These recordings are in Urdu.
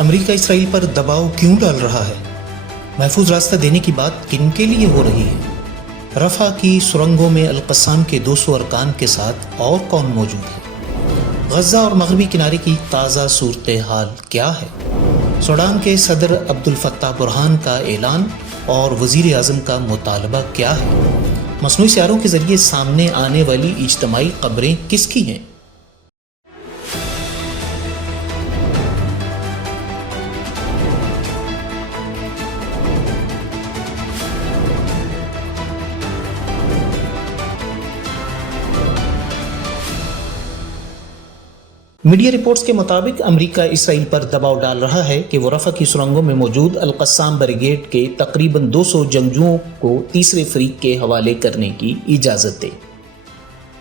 امریکہ اسرائیل پر دباؤ کیوں ڈال رہا ہے؟ محفوظ راستہ دینے کی بات کن کے لیے ہو رہی ہے؟ رفح کی سرنگوں میں القسام کے 200 ارکان کے ساتھ اور کون موجود ہے؟ غزہ اور مغربی کنارے کی تازہ صورتحال کیا ہے؟ سوڈان کے صدر عبدالفتاح برہان کا اعلان اور وزیر اعظم کا مطالبہ کیا ہے؟ مصنوعی سیاروں کے ذریعے سامنے آنے والی اجتماعی قبریں کس کی ہیں؟ میڈیا رپورٹس کے مطابق امریکہ اسرائیل پر دباؤ ڈال رہا ہے کہ وہ رفح کی سرنگوں میں موجود القسام بریگیڈ کے تقریباً 200 جنگجوؤں کو تیسرے فریق کے حوالے کرنے کی اجازت دے،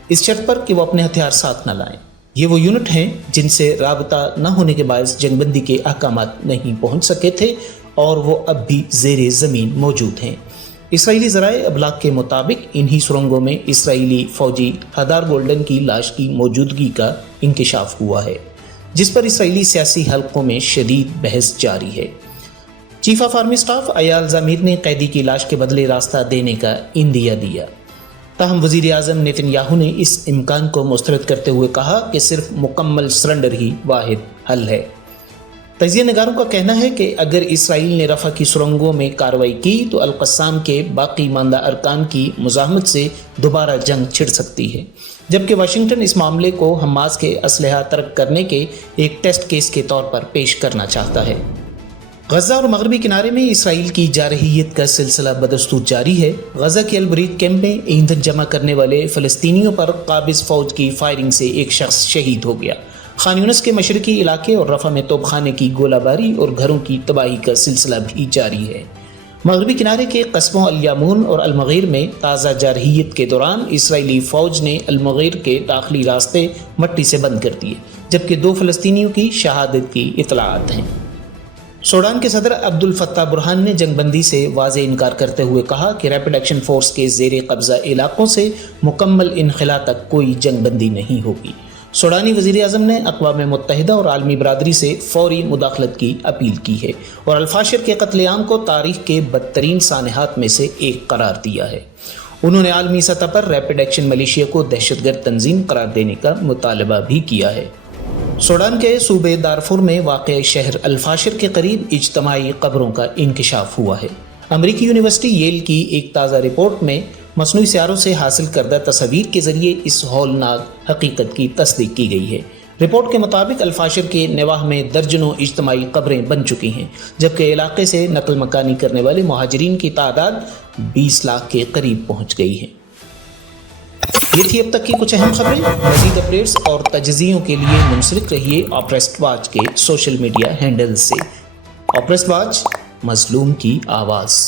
اس شرط پر کہ وہ اپنے ہتھیار ساتھ نہ لائیں۔ یہ وہ یونٹ ہیں جن سے رابطہ نہ ہونے کے باعث جنگ بندی کے احکامات نہیں پہنچ سکے تھے اور وہ اب بھی زیر زمین موجود ہیں۔ اسرائیلی ذرائع ابلاغ کے مطابق انہی سرنگوں میں اسرائیلی فوجی ہدار گولڈن کی لاش کی موجودگی کا انکشاف ہوا ہے، جس پر اسرائیلی سیاسی حلقوں میں شدید بحث جاری ہے۔ چیف آف آرمی اسٹاف ایال زمیر نے قیدی کی لاش کے بدلے راستہ دینے کا عندیہ دیا، تاہم وزیر اعظم نیتن یاہو نے اس امکان کو مسترد کرتے ہوئے کہا کہ صرف مکمل سرنڈر ہی واحد حل ہے۔ تجزیہ نگاروں کا کہنا ہے کہ اگر اسرائیل نے رفح کی سرنگوں میں کارروائی کی تو القسام کے باقی ماندہ ارکان کی مزاحمت سے دوبارہ جنگ چھڑ سکتی ہے، جبکہ واشنگٹن اس معاملے کو حماس کے اسلحہ ترک کرنے کے ایک ٹیسٹ کیس کے طور پر پیش کرنا چاہتا ہے۔ غزہ اور مغربی کنارے میں اسرائیل کی جارحیت کا سلسلہ بدستور جاری ہے۔ غزہ کے البرید کیمپ میں ایندھن جمع کرنے والے فلسطینیوں پر قابض فوج کی فائرنگ سے ایک شخص شہید ہو گیا۔ خان یونس کے مشرقی علاقے اور رفح میں توپ خانے کی گولہ باری اور گھروں کی تباہی کا سلسلہ بھی جاری ہے۔ مغربی کنارے کے قصبوں الیامون اور المغیر میں تازہ جارحیت کے دوران اسرائیلی فوج نے المغیر کے داخلی راستے مٹی سے بند کر دیے، جبکہ 2 فلسطینیوں کی شہادت کی اطلاعات ہیں۔ سوڈان کے صدر عبدالفتاح برہان نے جنگ بندی سے واضح انکار کرتے ہوئے کہا کہ ریپڈ ایکشن فورس کے زیر قبضہ علاقوں سے مکمل انخلا تک کوئی جنگ بندی نہیں ہوگی۔ سوڈانی وزیر اعظم نے اقوام متحدہ اور عالمی برادری سے فوری مداخلت کی اپیل کی ہے اور الفاشر کے قتل عام کو تاریخ کے بدترین سانحات میں سے ایک قرار دیا ہے۔ انہوں نے عالمی سطح پر ریپڈ ایکشن ملیشیا کو دہشت گرد تنظیم قرار دینے کا مطالبہ بھی کیا ہے۔ سوڈان کے صوبے دارفور میں واقع شہر الفاشر کے قریب اجتماعی قبروں کا انکشاف ہوا ہے۔ امریکی یونیورسٹی ییل کی ایک تازہ رپورٹ میں مصنوعی سیاروں سے حاصل کردہ تصاویر کے ذریعے اس ہولناک حقیقت کی تصدیق کی گئی ہے۔ رپورٹ کے مطابق الفاشر کے نواح میں درجنوں اجتماعی قبریں بن چکی ہیں، جبکہ علاقے سے نقل مکانی کرنے والے مہاجرین کی تعداد 20 لاکھ کے قریب پہنچ گئی ہے۔ یہ تھی اب تک کی کچھ اہم خبریں۔ مزید اپڈیٹس اور تجزیوں کے لیے منسلک رہیے آپریسٹ واچ کے سوشل میڈیا ہینڈل سے۔ آپریسٹ واچ، مظلوم کی آواز۔